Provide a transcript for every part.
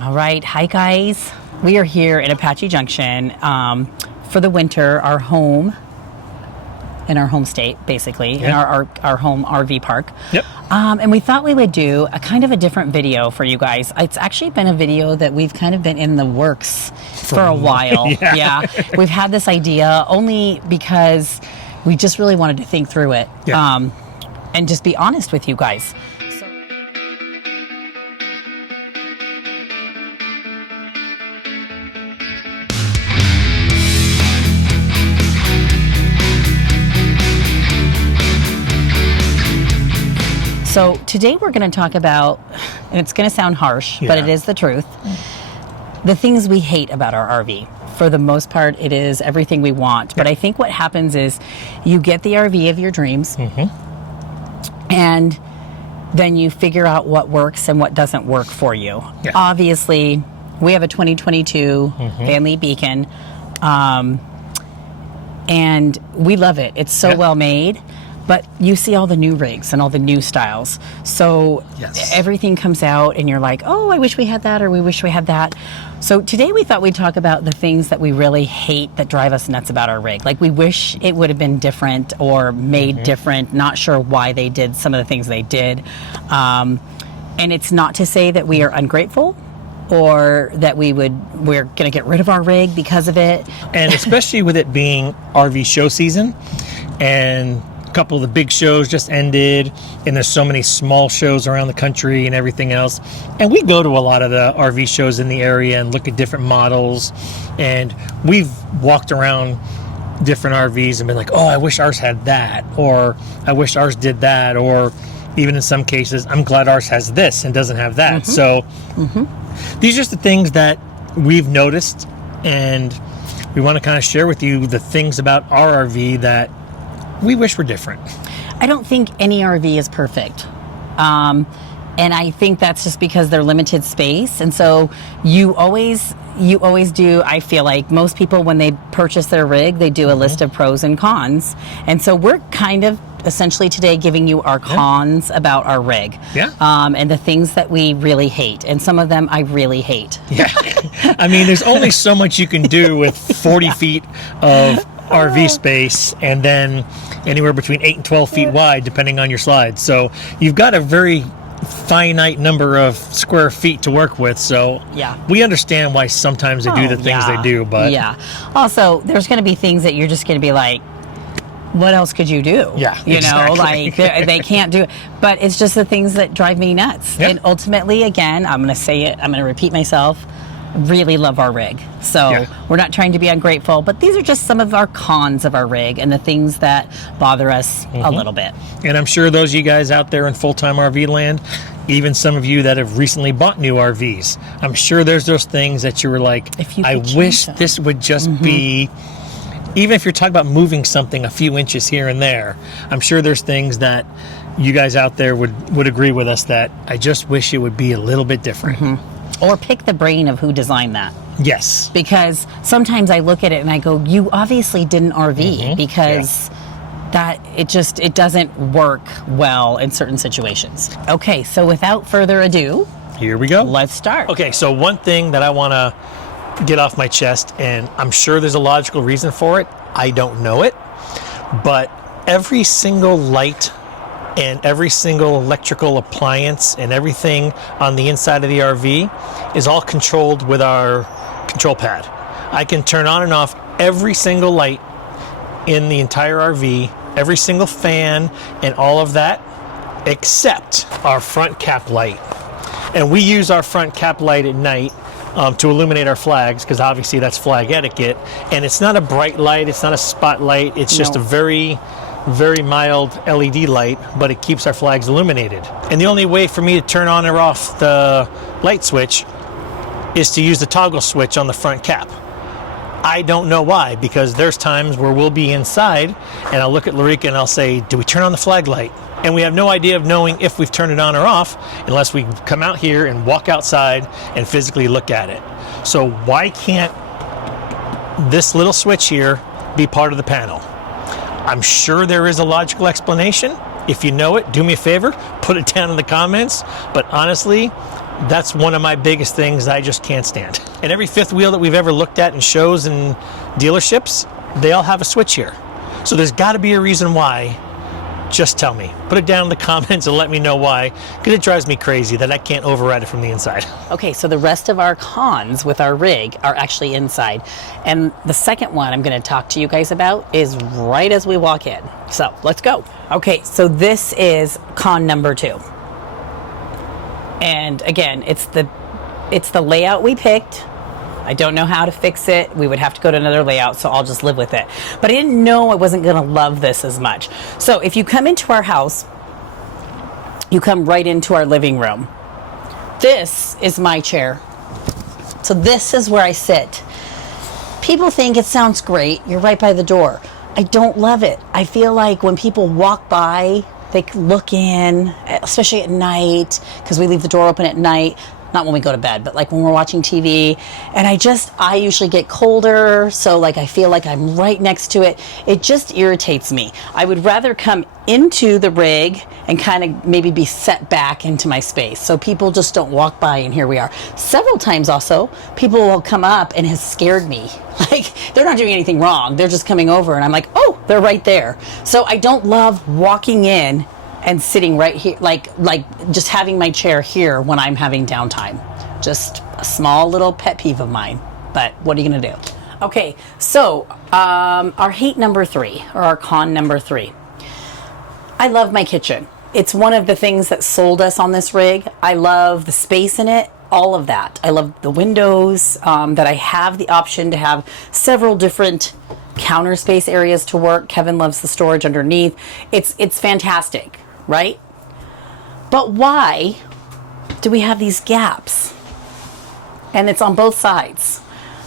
All right. Hi, guys. We are here in Apache Junction for the winter, our home in our home state, basically, in our home RV park. Yep. And we thought we would do a kind of a different video for you guys. It's actually been a video that we've kind of been in the works for a while. Yeah. We've had this idea only because we just really wanted to think through it and just be honest with you guys. So today we're going to talk about, and it's going to sound harsh, but it is the truth, the things we hate about our RV. For the most part, it is everything we want. But I think what happens is you get the RV of your dreams, and then you figure out what works and what doesn't work for you. Obviously, we have a 2022 Vanley Beacon, and we love it. It's so well made. But you see all the new rigs and all the new styles. So everything comes out and you're like, oh, I wish we had that, or we wish we had that. So today we thought we'd talk about the things that we really hate that drive us nuts about our rig. Like we wish it would have been different or made different, not sure why they did some of the things they did. And it's not to say that we are ungrateful or that we're going to get rid of our rig because of it. And especially with it being RV show season, and couple of the big shows just ended, and there's so many small shows around the country and everything else, and we go to a lot of the RV shows in the area and look at different models, and we've walked around different RVs and been like, oh, I wish ours had that, or I wish ours did that, or even in some cases, I'm glad ours has this and doesn't have that. So these are just the things that we've noticed, and we want to kind of share with you the things about our RV that we wish were different. I don't think any RV is perfect. And I think that's just because they're limited space. And so you always do, I feel like most people, when they purchase their rig, they do a list of pros and cons. And so we're kind of essentially today giving you our cons about our rig. And the things that we really hate. And some of them I really hate. I mean, there's only so much you can do with 40 feet of RV space, and then anywhere between 8 and 12 feet wide, depending on your slides. So you've got a very finite number of square feet to work with. So we understand why sometimes they do the things they do. But also, there's going to be things that you're just going to be like, what else could you do? You know, like they can't do it. But it's just the things that drive me nuts. And ultimately, again, I'm going to say it, I'm going to repeat myself, really love our rig. So we're not trying to be ungrateful, but these are just some of our cons of our rig and the things that bother us a little bit. And I'm sure those of you guys out there in full-time RV land, even some of you that have recently bought new RVs, I'm sure there's those things that you were like, I wish this would just be, even if you're talking about moving something a few inches here and there, I'm sure there's things that you guys out there would agree with us that I just wish it would be a little bit different. Or pick the brain of who designed that. Yes. Because sometimes I look at it and I go, you obviously didn't RV because that it doesn't work well in certain situations. Okay, so without further ado, here we go. Let's start. Okay, so one thing that I want to get off my chest, and I'm sure there's a logical reason for it, I don't know it, but every single light and every single electrical appliance and everything on the inside of the RV is all controlled with our control pad. I can turn on and off every single light in the entire RV, every single fan and all of that, except our front cap light. And we use our front cap light at night to illuminate our flags, because obviously that's flag etiquette. And it's not a bright light, it's not a spotlight, it's just a very mild LED light, but it keeps our flags illuminated. And the only way for me to turn on or off the light switch is to use the toggle switch on the front cap. I don't know why, because there's times where we'll be inside and I'll look at Larica and I'll say, do we turn on the flag light? And we have no idea of knowing if we've turned it on or off unless we come out here and walk outside and physically look at it. So why can't this little switch here be part of the panel? I'm sure there is a logical explanation. If you know it, do me a favor, put it down in the comments. But honestly, That's one of my biggest things I just can't stand. And every fifth wheel that we've ever looked at in shows and dealerships, they all have a switch here. So there's got to be a reason why. Just tell me. Put it down in the comments and let me know why, because it drives me crazy that I can't override it from the inside. Okay, so the rest of our cons with our rig are actually inside. And the second one I'm going to talk to you guys about is right as we walk in. So let's go. Okay, so this is con number 2. And again, it's the layout we picked. I don't know how to fix it. We would have to go to another layout, so I'll just live with it. But I didn't know I wasn't going to love this as much. So if you come into our house, you come right into our living room. This is my chair. So this is where I sit. People think it sounds great. You're right by the door. I don't love it. I feel like when people walk by, they look in, especially at night, because we leave the door open at night. Not when we go to bed, but like when we're watching TV. And I usually get colder, so like I feel like I'm right next to it. It just irritates me. I would rather come into the rig and kind of maybe be set back into my space, so people just don't walk by, and here we are. Several times also, people will come up and has scared me. Like, they're not doing anything wrong. They're just coming over, and I'm like, oh, they're right there. So I don't love walking in and sitting right here, like just having my chair here when I'm having downtime. Just a small little pet peeve of mine, but what are you gonna do? Okay, so our hate number 3, or our con number 3. I love my kitchen. It's one of the things that sold us on this rig. I love the space in it, all of that. I love the windows, that I have the option to have several different counter space areas to work. Kevin loves the storage underneath. It's fantastic, right? But why do we have these gaps? And it's on both sides.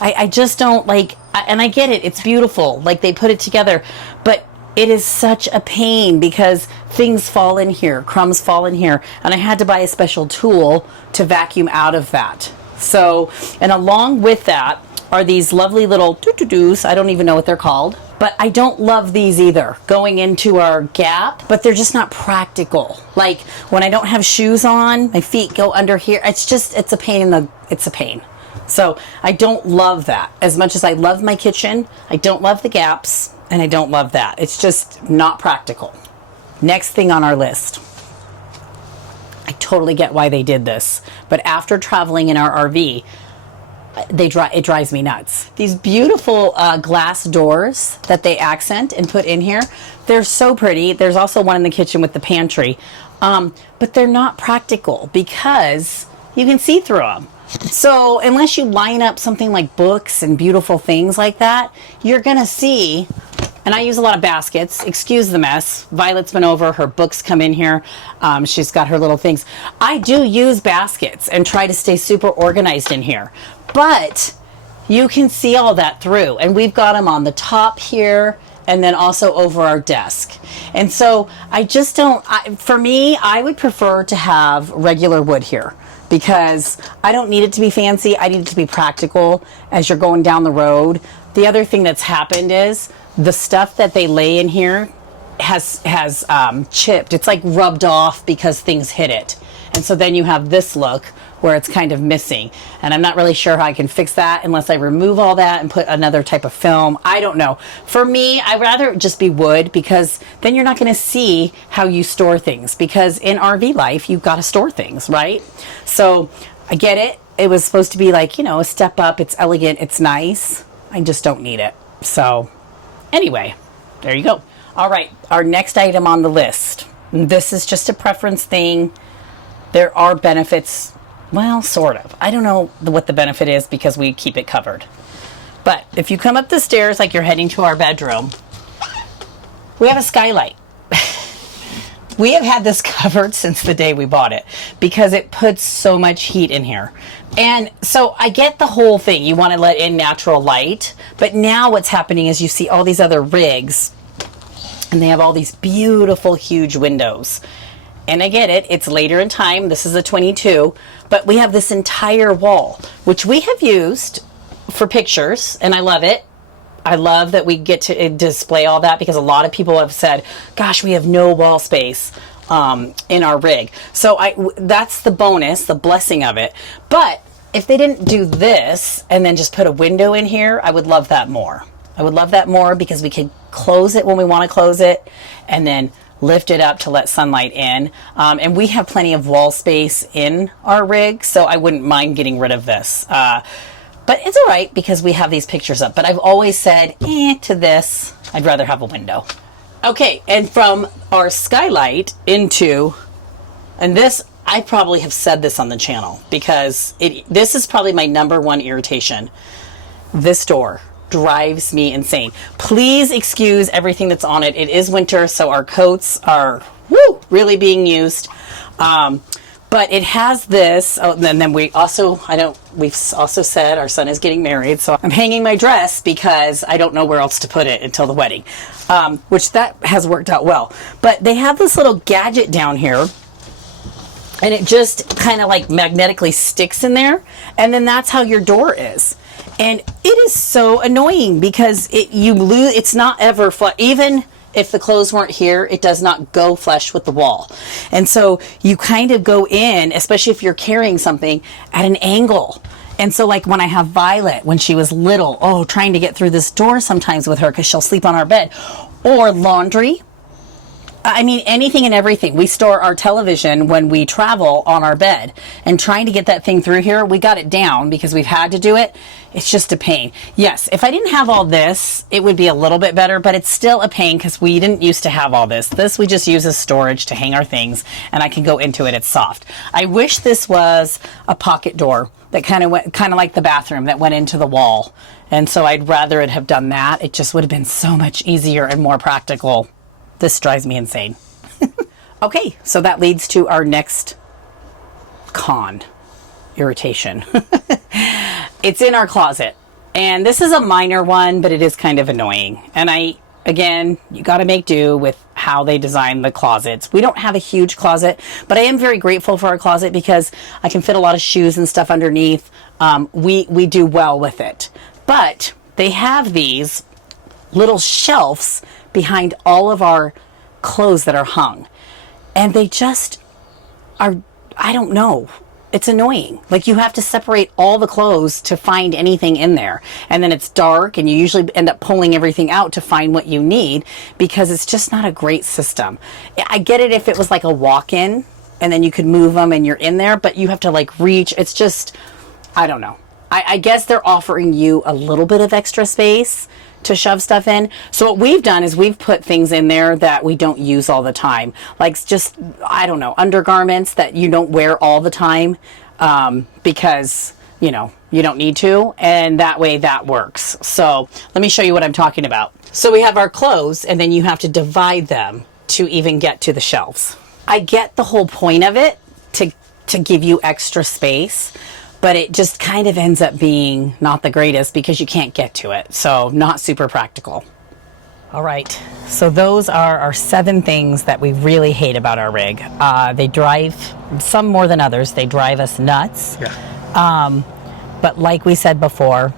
I just don't like, and I get it, it's beautiful, like they put it together, but it is such a pain because things fall in here, crumbs fall in here, and I had to buy a special tool to vacuum out of that. So, and along with that are these lovely little doo-doo-doos. I don't even know what they're called, but I don't love these either, going into our gap, but they're just not practical. Like when I don't have shoes on, my feet go under here. It's a pain. So I don't love that. As much as I love my kitchen, I don't love the gaps, and I don't love that. It's just not practical. Next thing on our list. I totally get why they did this, but after traveling in our RV, it drives me nuts. These beautiful glass doors that they accent and put in here, they're so pretty. There's also one in the kitchen with the pantry, but they're not practical because you can see through them. So unless you line up something like books and beautiful things like that, you're gonna see. And I use a lot of baskets. Excuse the mess. Violet's been over. Her books come in here. She's got her little things. I do use baskets and try to stay super organized in here. But you can see all that through. And we've got them on the top here and then also over our desk. And so I just don't, for me, I would prefer to have regular wood here, because I don't need it to be fancy. I need it to be practical as you're going down the road. The other thing that's happened is the stuff that they lay in here has chipped. It's like rubbed off because things hit it. And so then you have this look where it's kind of missing. And I'm not really sure how I can fix that unless I remove all that and put another type of film. I don't know. For me, I'd rather it just be wood, because then you're not going to see how you store things, because in RV life, you've got to store things, right? So I get it. It was supposed to be like, a step up. It's elegant. It's nice. I just don't need it. So anyway, there you go. All right, our next item on the list. This is just a preference thing. There are benefits. Well, sort of. I don't know what the benefit is because we keep it covered. But if you come up the stairs like you're heading to our bedroom, we have a skylight. We have had this covered since the day we bought it because it puts so much heat in here. And so I get the whole thing. You want to let in natural light. But now what's happening is you see all these other rigs and they have all these beautiful, huge windows. And I get it, it's later in time, this is a 22, but we have this entire wall, which we have used for pictures, and I love it. I love that we get to display all that, because a lot of people have said, gosh, we have no wall space in our rig. So that's the bonus, the blessing of it. But if they didn't do this and then just put a window in here, I would love that more. I would love that more because we could close it when we want to close it and then lift it up to let sunlight in. And we have plenty of wall space in our rig, so I wouldn't mind getting rid of this. But it's all right because we have these pictures up. But I've always said, to this, I'd rather have a window. Okay, and from our skylight into, and this, I probably have said this on the channel because this is probably my number one irritation. This door drives me insane. Please excuse everything that's on it. It is winter, so our coats are really being used. But it has this, and then we've also said our son is getting married, so I'm hanging my dress because I don't know where else to put it until the wedding, which that has worked out well. But they have this little gadget down here, and it just kind of like magnetically sticks in there, and then that's how your door is. And it is so annoying because it's not ever flush. Even if the clothes weren't here, it does not go flush with the wall. And so you kind of go in, especially if you're carrying something, at an angle. And so like when I have Violet, when she was little, trying to get through this door sometimes with her because she'll sleep on our bed. Or laundry. I mean, anything and everything. We store our television when we travel on our bed, and trying to get that thing through here, we got it down because we've had to do it. It's just a pain. Yes, if I didn't have all this, it would be a little bit better, but it's still a pain because we didn't used to have all this. This we just use as storage to hang our things, and I can go into it. It's soft. I wish this was a pocket door that kind of like the bathroom that went into the wall. And so I'd rather it have done that. It just would have been so much easier and more practical. This drives me insane. Okay, so that leads to our next irritation. It's in our closet. And this is a minor one, but it is kind of annoying. And again, you got to make do with how they design the closets. We don't have a huge closet, but I am very grateful for our closet because I can fit a lot of shoes and stuff underneath. We do well with it. But they have these little shelves behind all of our clothes that are hung. And they just are, I don't know. It's annoying. Like you have to separate all the clothes to find anything in there. And then it's dark and you usually end up pulling everything out to find what you need because it's just not a great system. I get it if it was like a walk-in and then you could move them and you're in there, but you have to like reach. It's just, I don't know. I guess they're offering you a little bit of extra space to shove stuff in. So what we've done is we've put things in there that we don't use all the time. Like just, I don't know, undergarments that you don't wear all the time because, you don't need to. And that way that works. So let me show you what I'm talking about. So we have our clothes and then you have to divide them to even get to the shelves. I get the whole point of it to give you extra space, but it just kind of ends up being not the greatest because you can't get to it. So not super practical. All right, so those are our 7 things that we really hate about our rig. They drive, some more than others, they drive us nuts. Yeah. But like we said before,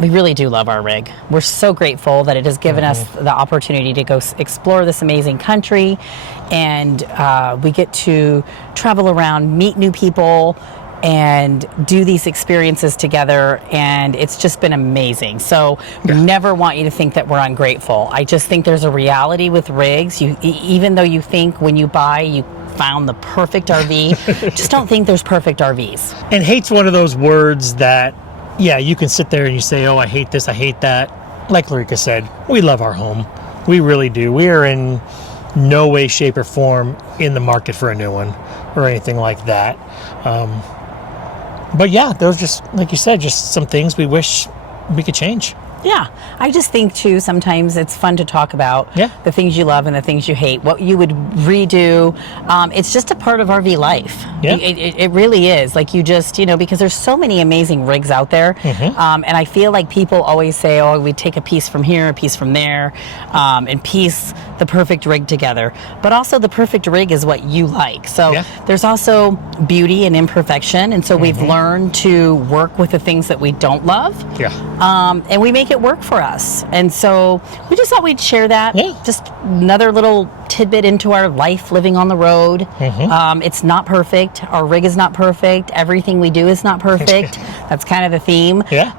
we really do love our rig. We're so grateful that it has given us the opportunity to go explore this amazing country. And we get to travel around, meet new people, and do these experiences together, and it's just been amazing. So we never want you to think that we're ungrateful. I just think there's a reality with rigs. Even though you think when you buy you found the perfect RV, just don't think there's perfect RVs. And hate's one of those words that, you can sit there and you say, I hate this, I hate that. Like Larika said, we love our home. We really do. We are in no way, shape, or form in the market for a new one or anything like that. But those just, like you said, just some things we wish we could change. Yeah, I just think too, sometimes it's fun to talk about the things you love and the things you hate, what you would redo. It's just a part of RV life. Yeah. It really is. Like you just, because there's so many amazing rigs out there. And I feel like people always say, we take a piece from here, a piece from there, and piece the perfect rig together. But also the perfect rig is what you like. So Yeah. there's also beauty and imperfection. And so we've learned to work with the things that we don't love. Yeah. And we make it work for us. And so we just thought we'd share that. Yeah. Just another little tidbit into our life living on the road. It's not perfect. Our rig is not perfect. Everything we do is not perfect. That's kind of the theme. Yeah.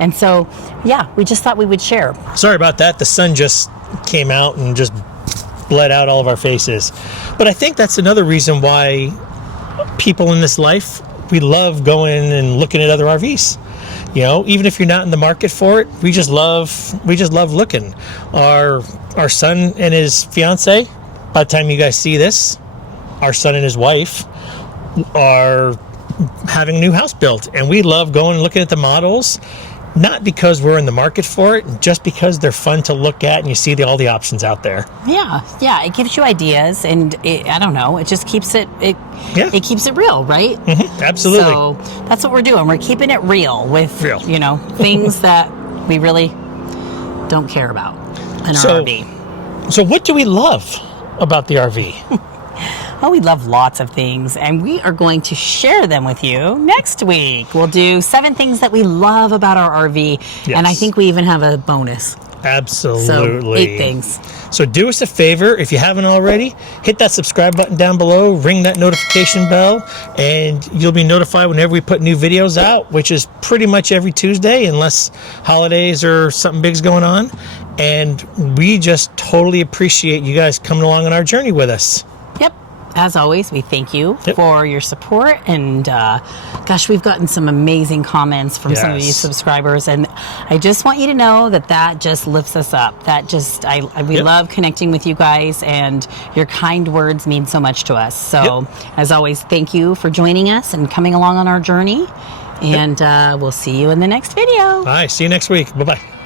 And so, yeah, we just thought we would share. Sorry about that. The sun just came out and just bled out all of our faces. But I think that's another reason why people in this life, we love going and looking at other RVs. You know, even if you're not in the market for it, we just love looking. Our son and his fiance, by the time you guys see this, our son and his wife are having a new house built, and we love going and looking at the models, not because we're in the market for it, just because they're fun to look at and you see all the options out there. Yeah, it gives you ideas, and I don't know, it just keeps it keeps it real, right? Absolutely. So that's what we're doing. We're keeping it real with things that we really don't care about in our RV. So what do we love about the RV? Oh, we love lots of things, and we are going to share them with you next week. We'll do 7 things that we love about our RV, and I think we even have a bonus. Absolutely. So 8 things. So do us a favor, if you haven't already, hit that subscribe button down below, ring that notification bell, and you'll be notified whenever we put new videos out, which is pretty much every Tuesday, unless holidays or something big's going on. And we just totally appreciate you guys coming along on our journey with us. Yep. As always, we thank you for your support, and gosh, we've gotten some amazing comments from some of you subscribers, and I just want you to know that just lifts us up. That just, we love connecting with you guys, and your kind words mean so much to us. So, as always, thank you for joining us and coming along on our journey, and we'll see you in the next video. All right, see you next week. Bye-bye.